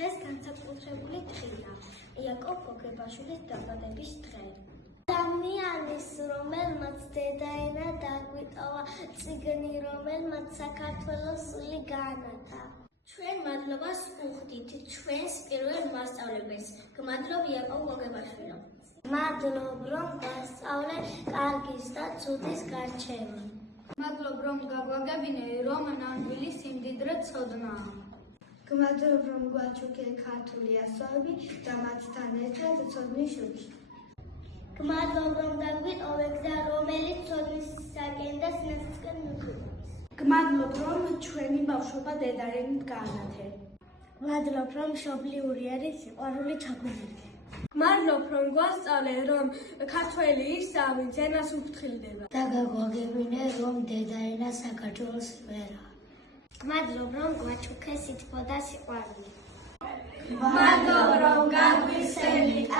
დღეს განსაკუთრებული დღეა. იაკობ გოგებაშვილის დაბადების დღე. ადამიანის, რომელმაც დედაენა დაგვიტოვა, წიგნი, რომელმაც საქართველოს სული გაანათა. ჩვენ მადლობას უხდით ჩვენს პირველ მასწავლებელს. გმადლობ იაკობ გოგებაშვილო. მადლობ, რომ გასწავლე კარგის და ცუდის გარჩევა. მადლობ, რომ გაგვაგებინე, რომ ნამდვილი სიმდიდრე ცოდნაა. გმადლობ, რომ გვაჩუქე ქართული ასოები და მათთან ერთად ცოდნის შუბლი. გმადლობ, რომ დაგვიტოვე გზა, რომელიც ცოდნისაკენ და სინათლისკენ მიგვიყვანს. გმადლობ, რომ ჩვენი ბავშვობა დედარენით გაანათე. გმადლობ, რომ მშობლიური არის სიყვარული ჩაგვიგდე. გმადლობ, რომ გვასწავლე, რომ ქართველი ისაა, ვინც ენას უფრთხილდება. და გაგვაგებინე, რომ დედაენა საქართველოს ვერაა. გმადლობ, რომ გვაჩუქე სითბო და სიყვარული. მადლობ, რომ გაგვიხსენით